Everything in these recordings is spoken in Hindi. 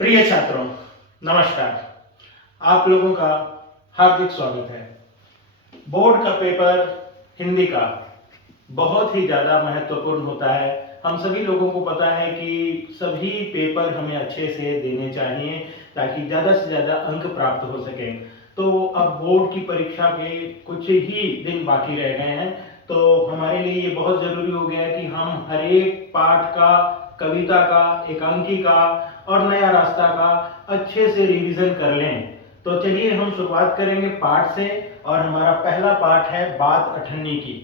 प्रिय छात्रों, नमस्कार। आप लोगों का हार्दिक स्वागत है। बोर्ड का पेपर हिंदी का बहुत ही ज़्यादा महत्वपूर्ण होता है। हम सभी लोगों को पता है कि सभी पेपर हमें अच्छे से देने चाहिए ताकि ज़्यादा से ज़्यादा अंक प्राप्त हो सकें। तो अब बोर्ड की परीक्षा के कुछ ही दिन बाकी रह गए हैं, तो हमारे लिए ये बहुत ज़रूरी हो गया है कि हम हर एक पाठ का, कविता का, एकांकी का और नया रास्ता का अच्छे से रिवीजन कर लें। तो चलिए हम शुरुआत करेंगे पाठ से, और हमारा पहला पाठ है बात अठन्नी की।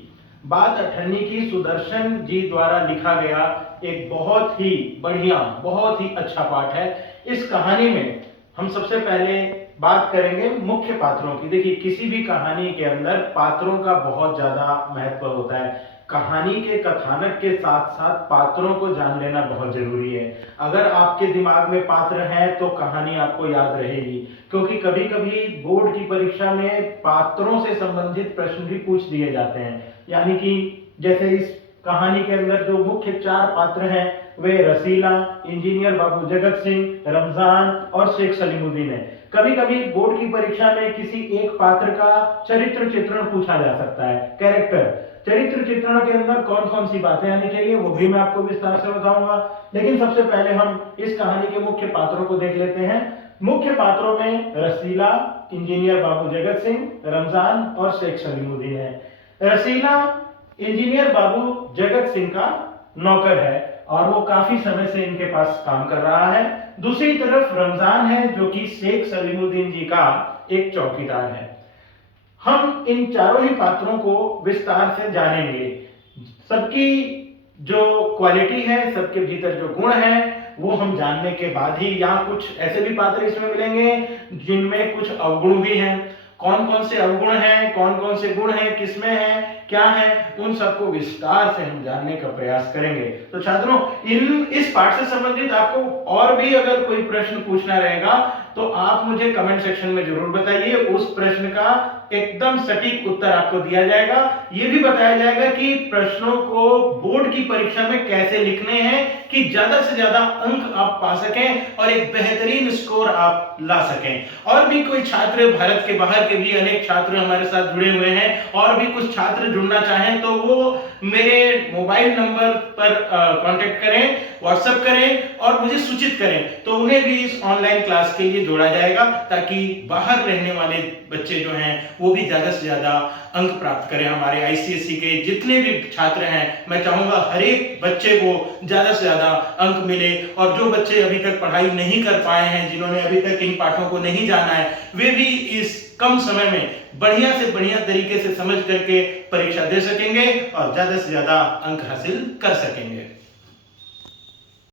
बात अठन्नी की सुदर्शन जी द्वारा लिखा गया एक बहुत ही बढ़िया, बहुत ही अच्छा पाठ है। इस कहानी में हम सबसे पहले बात करेंगे मुख्य पात्रों की। देखिए, किसी भी कहानी के अंदर पात्रों का बहुत ज्यादा महत्व होता है। कहानी के कथानक के साथ साथ पात्रों को जान लेना बहुत जरूरी है। अगर आपके दिमाग में पात्र हैं तो कहानी आपको याद रहेगी, क्योंकि कभी कभी बोर्ड की परीक्षा में पात्रों से संबंधित प्रश्न भी पूछ दिए जाते हैं। यानी कि जैसे इस कहानी के अंदर जो मुख्य चार पात्र हैं वे रसीला, इंजीनियर बाबू जगत सिंह, रमजान और शेख सलीमुद्दीन है। कभी कभी बोर्ड की परीक्षा में किसी एक पात्र का चरित्र चित्रण पूछा जा सकता है, कैरेक्टर चरित्र चित्रण के अंदर कौन कौन सी बातें आनी चाहिए वो भी मैं आपको विस्तार से बताऊंगा। लेकिन सबसे पहले हम इस कहानी के मुख्य पात्रों को देख लेते हैं। मुख्य पात्रों में रसीला, इंजीनियर बाबू जगत सिंह, रमजान और शेख सलीमुद्दीन है। रसीला इंजीनियर बाबू जगत सिंह का नौकर है और वो काफी समय से इनके पास काम कर रहा है। दूसरी तरफ रमजान है जो कि शेख सलीमुद्दीन जी का एक चौकीदार है। हम इन चारों ही पात्रों को विस्तार से जानेंगे। सबकी जो क्वालिटी है, सबके भीतर जो गुण है वो हम जानने के बाद ही, यहाँ कुछ ऐसे भी पात्र इसमें मिलेंगे जिनमें कुछ अवगुण भी हैं। कौन कौन से अवगुण हैं, कौन कौन से गुण हैं, किसमें है, क्या है, उन सबको विस्तार से हम जानने का प्रयास करेंगे। तो छात्रों, इस पाठ से संबंधित आपको और भी अगर कोई प्रश्न पूछना रहेगा तो आप मुझे कमेंट सेक्शन में जरूर बताइए। उस प्रश्न का एकदम सटीक उत्तर आपको दिया जाएगा। यह भी बताया जाएगा कि प्रश्नों को बोर्ड की परीक्षा में कैसे लिखने हैं कि ज्यादा से ज्यादा अंक आप पा सकें और एक बेहतरीन स्कोर आप ला सकें। और भी कोई छात्र, भारत के बाहर के भी अनेक छात्र हमारे साथ जुड़े हुए हैं, और भी कुछ छात्र जुड़ना चाहें तो वो मेरे मोबाइल नंबर पर कांटेक्ट करें, व्हाट्सएप करें और मुझे सूचित करें, तो उन्हें भी इस ऑनलाइन क्लास के लिए जोड़ा जाएगा ताकि बाहर रहने वाले बच्चे जो हैं वो भी ज्यादा से ज्यादा अंक प्राप्त करें। हमारे आईसीएसई के जितने भी छात्र हैं, मैं चाहूंगा हर एक बच्चे को ज्यादा से ज्यादा अंक मिले, और जो बच्चे अभी तक पढ़ाई नहीं कर पाए हैं, जिन्होंने अभी तक इन पाठों को नहीं जाना है, वे भी इस कम समय में बढ़िया से बढ़िया तरीके से समझ करके परीक्षा दे सकेंगे और ज्यादा से ज्यादा अंक हासिल कर सकेंगे।